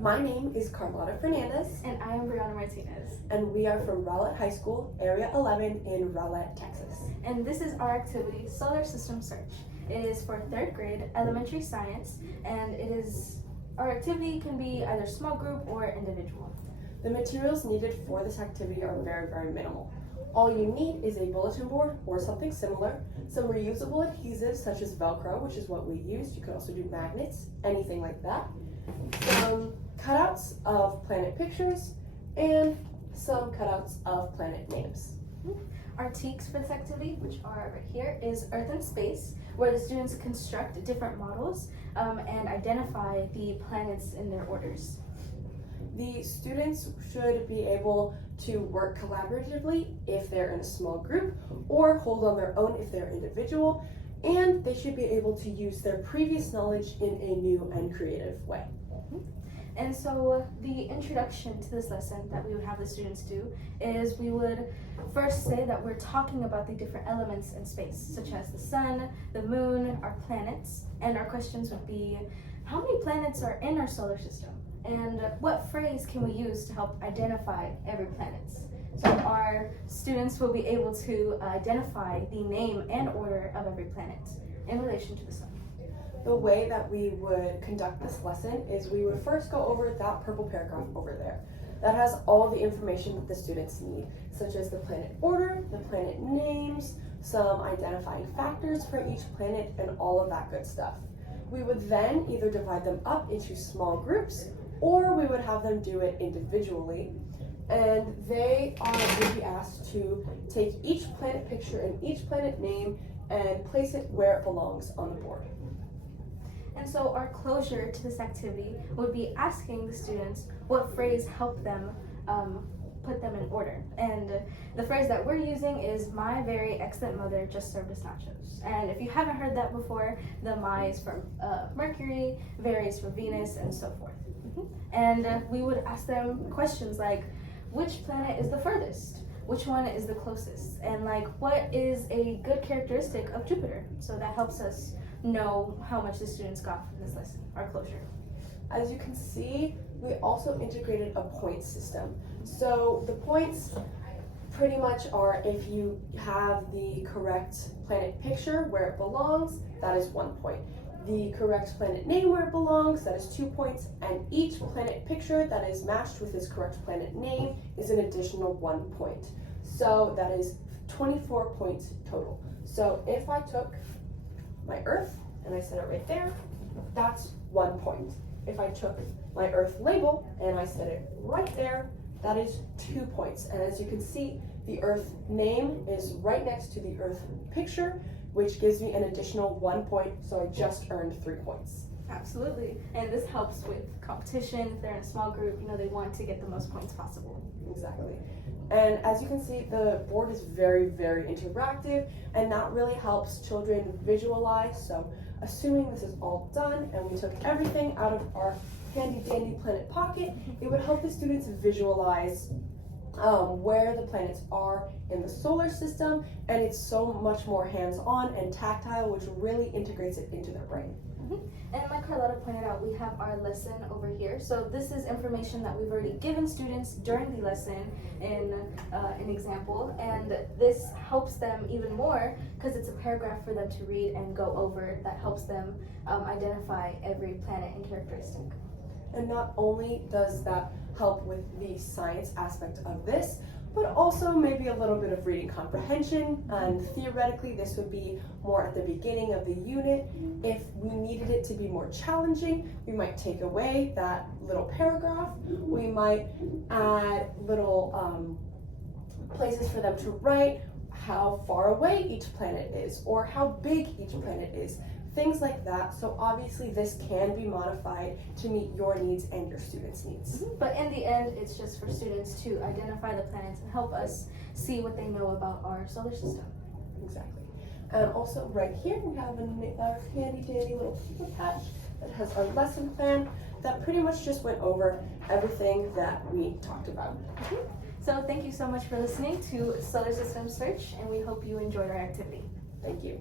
My name is Carlotta Fernandez, And I am Brianna Martinez. and we are from Rowlett High School, Area 11 in Rowlett, Texas. And this is our activity, Solar System Search. It is for 3rd grade elementary science, and our activity can be either small group or individual. The materials needed for this activity are very, very minimal. All you need is a bulletin board or something similar, some reusable adhesives such as Velcro, which is what we used. You could also do magnets, anything like that. Some cutouts of planet pictures, and some cutouts of planet names. Our TEKs for this activity, which are right here, is Earth and Space, where the students construct different models and identify the planets in their orders. The students should be able to work collaboratively if they're in a small group, or hold on their own if they're individual, and they should be able to use their previous knowledge in a new and creative way. And so the introduction to this lesson that we would have the students do is we would first say that we're talking about the different elements in space, such as the sun, the moon, our planets, and our questions would be, how many planets are in our solar system? And what phrase can we use to help identify every planet? So our students will be able to identify the name and order of every planet in relation to the sun. The way that we would conduct this lesson is we would first go over that purple paragraph over there. That has all the information that the students need, such as the planet order, the planet names, some identifying factors for each planet, and all of that good stuff. We would then either divide them up into small groups, or we would have them do it individually, and they would be asked to take each planet picture and each planet name and place it where it belongs on the board. And so our closure to this activity would be asking the students what phrase helped them put them in order. And the phrase that we're using is, my very excellent mother just served us nachos. And if you haven't heard that before, the my is for Mercury, very is for Venus, and so forth. And we would ask them questions like, which planet is the furthest? Which one is the closest? And what is a good characteristic of Jupiter? So that helps us know how much the students got from this lesson, our closure. As you can see, we also integrated a point system. So the points pretty much are, if you have the correct planet picture where it belongs, that is 1 point. The correct planet name where it belongs, that is 2 points, and each planet picture that is matched with its correct planet name is an additional 1 point. So that is 24 points total. So if I took my Earth and I set it right there, that's 1 point. If I took my Earth label and I set it right there, that is 2 points. And as you can see, the Earth name is right next to the Earth picture, which gives me an additional 1 point, so I just earned 3 points. Absolutely, and this helps with competition. If they're in a small group, they want to get the most points possible. Exactly. And as you can see, the board is very, very interactive, and that really helps children visualize. So assuming this is all done and we took everything out of our handy dandy planet pocket, it would help the students visualize where the planets are in the solar system, and it's so much more hands-on and tactile, which really integrates it into their brain. And like Carlotta pointed out, we have our lesson over here. So this is information that we've already given students during the lesson in an example, and this helps them even more because it's a paragraph for them to read and go over that helps them identify every planet and characteristic. And not only does that help with the science aspect of this, but also maybe a little bit of reading comprehension, and theoretically this would be more at the beginning of the unit. If we needed it to be more challenging, we might take away that little paragraph. We might add little places for them to write how far away each planet is, or how big each planet is, things like that. So obviously this can be modified to meet your needs and your students' needs. But in the end, it's just for students to identify the planets and help us see what they know about our solar system. Exactly. And also right here we have a handy dandy little paper patch that has our lesson plan that pretty much just went over everything that we talked about. So thank you so much for listening to Solar System Search, and we hope you enjoyed our activity. Thank you.